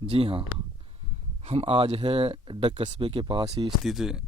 जी हाँ, हम आज है डग कस्बे के पास ही स्थित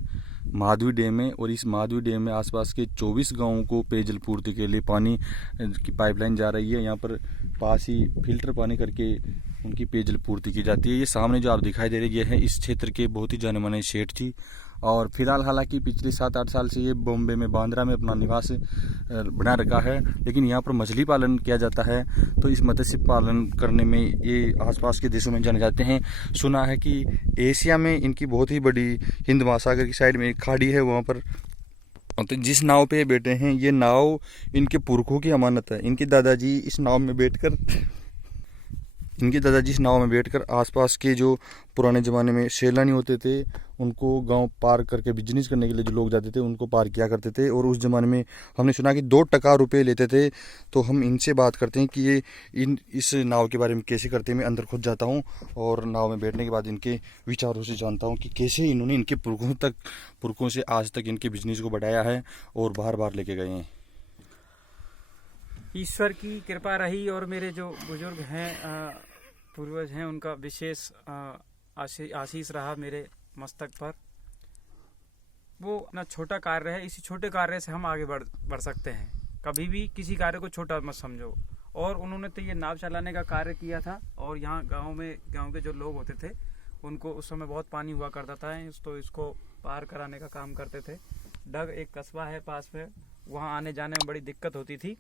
माधवी डैम में, और इस माधवी डैम में आसपास के 24 गांवों को पेयजल पूर्ति के लिए पानी की पाइपलाइन जा रही है। यहाँ पर पास ही फिल्टर पानी करके उनकी पेयजल पूर्ति की जाती है। ये सामने जो आप दिखाई दे रही है इस क्षेत्र के बहुत ही जाने माने सेठ थी, और फिलहाल हालांकि पिछले 7-8 साल से ये बॉम्बे में बांद्रा में अपना निवास बना रखा है, लेकिन यहाँ पर मछली पालन किया जाता है। तो इस मत्स्य पालन करने में ये आसपास के देशों में जाने जाते हैं। सुना है कि एशिया में इनकी बहुत ही बड़ी हिंद महासागर की साइड में एक खाड़ी है, वहाँ पर तो जिस नाव पे बैठे हैं ये नाव इनके पुरखों की अमानत है। इनके दादाजी इस नाव में बैठकर आसपास के जो पुराने ज़माने में सैलानी होते थे उनको गांव पार करके बिजनेस करने के लिए जो लोग जाते थे उनको पार किया करते थे। और उस ज़माने में हमने सुना कि 2 टका रुपये लेते थे। तो हम इनसे बात करते हैं कि ये इस नाव के बारे में कैसे करते हैं। मैं अंदर खुद जाता हूँ और नाव में बैठने के बाद इनके विचारों से जानता हूँ कि कैसे इन्होंने इनके पुरखों से आज तक इनके बिजनेस को बढ़ाया है और बार बार लेके गए हैं। ईश्वर की कृपा रही और मेरे जो बुजुर्ग हैं पूर्वज हैं उनका विशेष आशीष रहा मेरे मस्तक पर। वो अपना छोटा कार्य है, इसी छोटे कार्य से हम आगे बढ़ सकते हैं। कभी भी किसी कार्य को छोटा मत समझो। और उन्होंने तो ये नाव चलाने का कार्य किया था, और यहाँ गांव के जो लोग होते थे उनको उस समय बहुत पानी हुआ करता था, तो इसको पार कराने का काम करते थे। डग एक कस्बा है पास में, वहाँ आने जाने में बड़ी दिक्कत होती थी।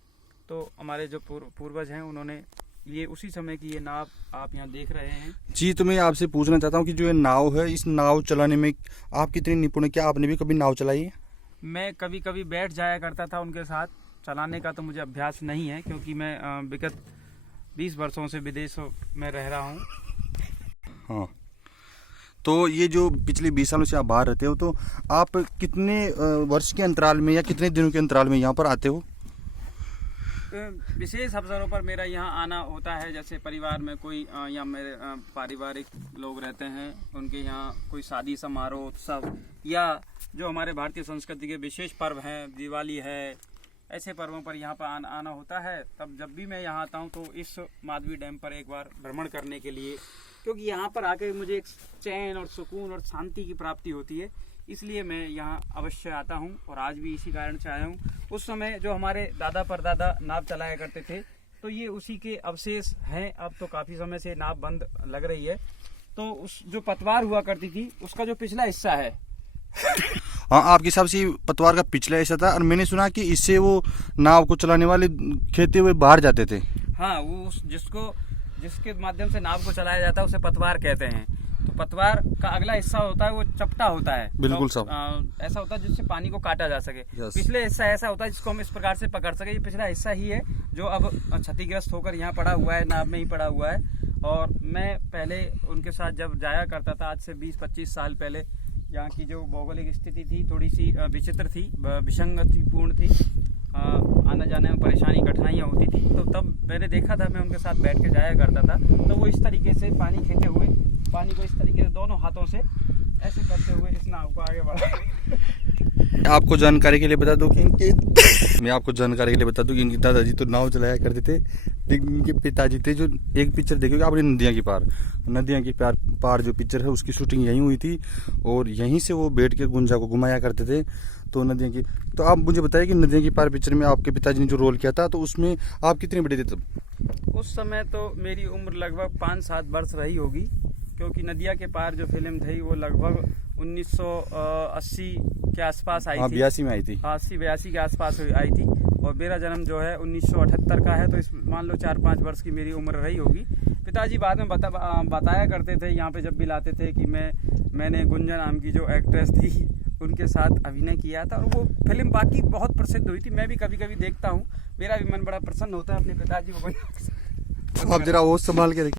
तो हमारे जो पूर्वज हैं उन्होंने ये उसी समय की ये नाव आप यहाँ देख रहे हैं। जी, तो मैं आपसे पूछना चाहता हूँ कि जो ये नाव है, इस नाव चलाने में आप कितनी निपुण है? क्या आपने भी कभी नाव चलाई है? मैं कभी कभी बैठ जाया करता था उनके साथ। चलाने का तो मुझे अभ्यास नहीं है, क्योंकि मैं विगत 20 वर्षों से विदेशों में रह रहा हूँ। हाँ, तो ये जो पिछले 20 सालों से आप बाहर रहते हो, तो आप कितने वर्ष के अंतराल में या कितने दिनों के अंतराल में यहाँ पर आते हो? विशेष अवसरों पर मेरा यहाँ आना होता है। जैसे परिवार में कोई या मेरे पारिवारिक लोग रहते हैं, उनके यहाँ कोई शादी समारोह उत्सव, या जो हमारे भारतीय संस्कृति के विशेष पर्व हैं, दिवाली है, ऐसे पर्वों पर यहाँ पर आना होता है। तब जब भी मैं यहाँ आता हूँ तो इस माधवी डैम पर एक बार भ्रमण करने के लिए, क्योंकि यहाँ पर आके मुझे एक चैन और सुकून और शांति की प्राप्ति होती है, इसलिए मैं यहाँ अवश्य आता हूँ। और आज भी इसी कारण से आया हूँ। उस समय जो हमारे दादा परदादा नाव चलाया करते थे, तो ये उसी के अवशेष हैं। अब तो काफ़ी समय से नाव बंद लग रही है। तो उस जो पतवार हुआ करती थी उसका जो पिछला हिस्सा है हाँ, आपके हिसाब से पतवार का पिछला हिस्सा था, और मैंने सुना कि इससे वो नाव को चलाने वाले खेते हुए बाहर जाते थे। हाँ, वो जिसके माध्यम से नाव को चलाया जाता है उसे पतवार कहते हैं। तो पतवार का अगला हिस्सा होता है वो चपटा होता है, बिल्कुल तो, ऐसा होता है जिससे पानी को काटा जा सके। पिछले हिस्सा ऐसा होता है जिसको हम इस प्रकार से पकड़ सके। ये पिछला हिस्सा ही है जो अब क्षतिग्रस्त होकर यहाँ पड़ा हुआ है, नाव में ही पड़ा हुआ है। और मैं पहले उनके साथ जब जाया करता था, आज से 20-25 साल पहले, यहाँ की जो भौगोलिक स्थिति थी थोड़ी सी विचित्र थी, विसंगतिपूर्ण थी, आने जाने में परेशानी कठिनाइयाँ होती थी। तो तब मैंने देखा था, मैं उनके साथ बैठ के जाया करता था, तो वो इस तरीके से पानी खेते हुए पानी को इस तरीके से दोनों हाथों से ऐसे करते हुए इस नाव को आगे बढ़ा। आपको जानकारी के लिए बता दूं कि इनके दादाजी तो नाव चलाया करते थे, लेकिन इनके पिताजी थे जो, एक पिक्चर देखोगे आपने नदियाँ की पार जो पिक्चर है उसकी शूटिंग यहीं हुई थी, और यहीं से वो बैठ के गुंजा को घुमाया करते थे। तो नदियाँ की, तो आप मुझे बताइए कि नदियाँ की पार पिक्चर में आपके पिताजी ने जो रोल किया था, तो उसमें आप कितने बड़े थे तब? उस समय तो मेरी उम्र लगभग 5-7 वर्ष रही होगी, क्योंकि नदिया के पार जो फिल्म थी वो लगभग 1980 के आसपास आई थी। 82 में आई थी। 80-82 के आसपास आई थी। और मेरा जन्म जो है 1978 का है, तो इस मान लो 4-5 वर्ष की मेरी उम्र रही होगी। पिताजी बाद में बताया करते थे यहाँ पे जब भी लाते थे कि मैंने गुंजा नाम की जो एक्ट्रेस थी उनके साथ अभिनय किया था, और वो फिल्म बाकी बहुत प्रसिद्ध हुई थी। मैं भी कभी कभी देखता हूँ, मेरा भी मन बड़ा प्रसन्न होता है अपने पिताजी को। आप जरा वो संभाल के